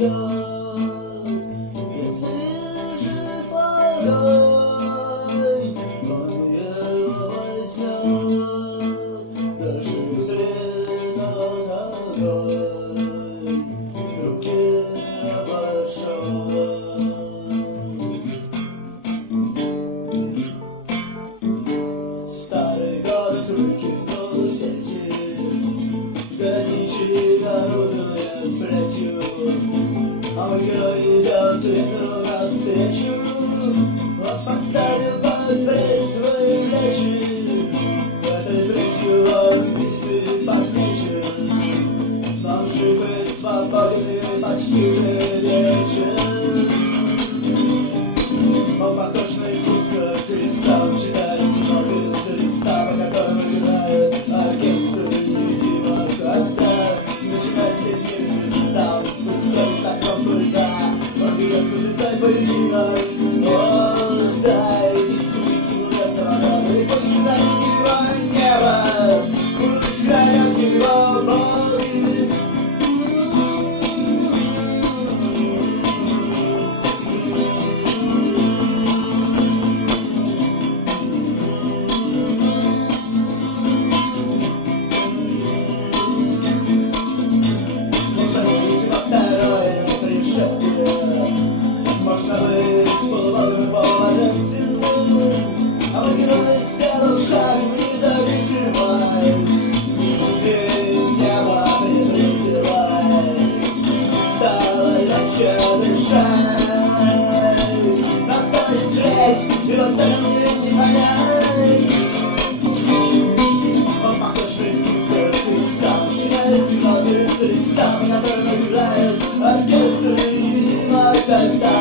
Если жив рай, он его возьмет, даже если тот огонь в руке большой. Старый город выкинул сети, горничий народует плетью, а мой герой идет ветру навстречу. Он подставил под плеть свои плечи, этой плетью он битвы подмечен. Он жив и свободен и почти уже вечен. Он похож на Иисуса Христа, он читает ноты с листа, по которому играет оркестр невидимо, когда начинает лететь звезда. Кто так он только, он бьется звездой боевиной. О, дай Иисусу этого, и пусть над его небо, пусть горят его боги. Можно быть полуводным и полубожественным, а мой герой сделал шаг в независимость. И небо приблизилось, стало легче дышать. Осталось встреть, и вот это мне не понять. Он похож на Иисуса Христа, начинает ноты с листа, по которым играет оркестр невидимо, когда